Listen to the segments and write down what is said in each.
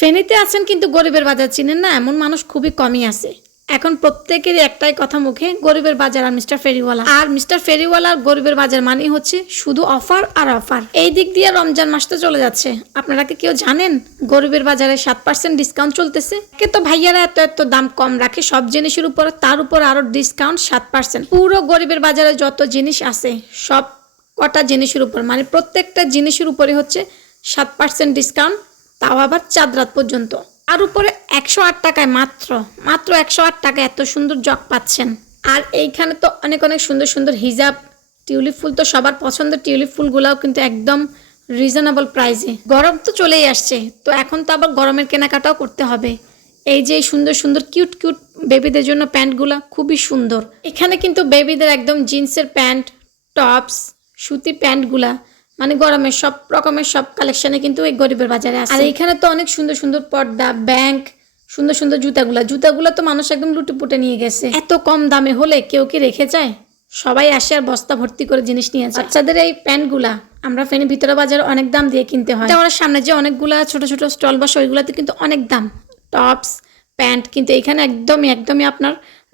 ফেনীতে আছেন কিন্তু গরিবের বাজার চিনেন না এমন মানুষ খুবই কমই আছে। এখন প্রত্যেকেরই একটাই কথা মুখে, গরিবের বাজার আর মিস্টার ফেরিওয়ালা। আর মিস্টার ফেরিওয়ালা গরিবের বাজার মানেই হচ্ছে শুধু অফার আর অফার। এই দিক দিয়ে রমজান মাস তো চলে যাচ্ছে, আপনারা কি কেউ জানেন গরিবের বাজারে 7% ডিসকাউন্ট চলতেছে? কে তো ভাইয়ারা এত এত দাম কম রাখে সব জিনিসের উপর, তার উপর আরো ডিসকাউন্ট 7%। পুরো গরিবের বাজারে যত জিনিস আছে সব কটা জিনিসের উপর, মানে প্রত্যেকটা জিনিসের উপরে হচ্ছে 7% ডিসকাউন্ট, তাও আবার চাঁদ রাত পর্যন্ত। আর উপরে 108 টাকায় মাত্র 108 টাকায় এত সুন্দর জগ পাচ্ছেন। আর এইখানে তো অনেক অনেক সুন্দর সুন্দর হিজাব, টিউলিপ ফুল তো সবার পছন্দের, টিউলিপ ফুলগুলাও কিন্তু একদম রিজনেবল প্রাইসে। গরম তো চলেই আসছে, তো এখন তো আবার গরমের কেনাকাটাও করতে হবে। এই যে সুন্দর সুন্দর কিউট কিউট বেবিদের জন্য প্যান্টগুলা খুবই সুন্দর। এখানে কিন্তু বেবিদের একদম জিন্সের প্যান্ট, টপস, সুতি প্যান্টগুলা, মানে গরমের সব রকমের সব কালেকশনে কিন্তু এই গরিবের বাজারে আছে। আর এখানে তো অনেক সুন্দর সুন্দর পর্দা, ব্যাংক, সুন্দর সুন্দর জুতাগুলা তো মানুষ একদম লুটেপুটে নিয়ে গেছে। এত কম দামে হলে কেউ কি রেখে যায়? সবাই আসে আর বস্তা ভর্তি করে জিনিস নিয়ে যায়। বাচ্চাদের এই প্যান্টগুলা আমরা ফেনী ভিতরে বাজারে অনেক দাম দিয়ে কিনতে হয়। আমার সামনে যে অনেকগুলা ছোট ছোট স্টল বসে ওইগুলাতে কিন্তু অনেক দাম টপস, প্যান্ট, কিন্তু এখানে একদমই আপনার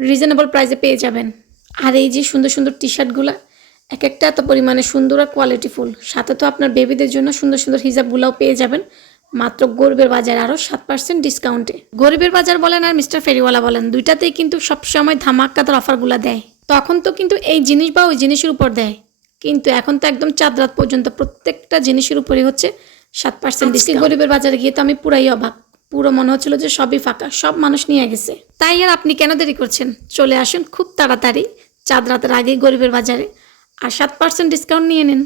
রিজনেবল প্রাইসে পেয়ে যাবেন। আর এই যে সুন্দর সুন্দর টি শার্টগুলা এক একটা এত পরিমাণে সুন্দর আর কোয়ালিটিফুল, সাথে তো আপনার বেবিদের জন্য সুন্দর সুন্দর হিজাবগুলাও পেয়ে যাবেন মাত্র গরিবের বাজার আরও 7% ডিসকাউন্টে। গরিবের বাজার বলেন আর মিস্টার ফেরিওয়ালা বলেন, দুইটাতেই কিন্তু সবসময় ধামাকাদার অফারগুলো দেয়। তখন তো কিন্তু এই জিনিস বা ওই জিনিসের উপর দেয়, কিন্তু এখন তো একদম চাঁদ রাত পর্যন্ত প্রত্যেকটা জিনিসের উপরে হচ্ছে 7% ডিসকাউন্ট। গরিবের বাজারে গিয়ে তো আমি পুরাই অবাক, পুরো মনে হচ্ছিল যে সবই ফাঁকা, সব মানুষ নিয়ে গেছে। তাই আর আপনি কেন দেরি করছেন? চলে আসুন খুব তাড়াতাড়ি চাঁদ রাতের আগেই গরিবের বাজারে আর 7% ডিসকাউন্ট নিয়ে নিন।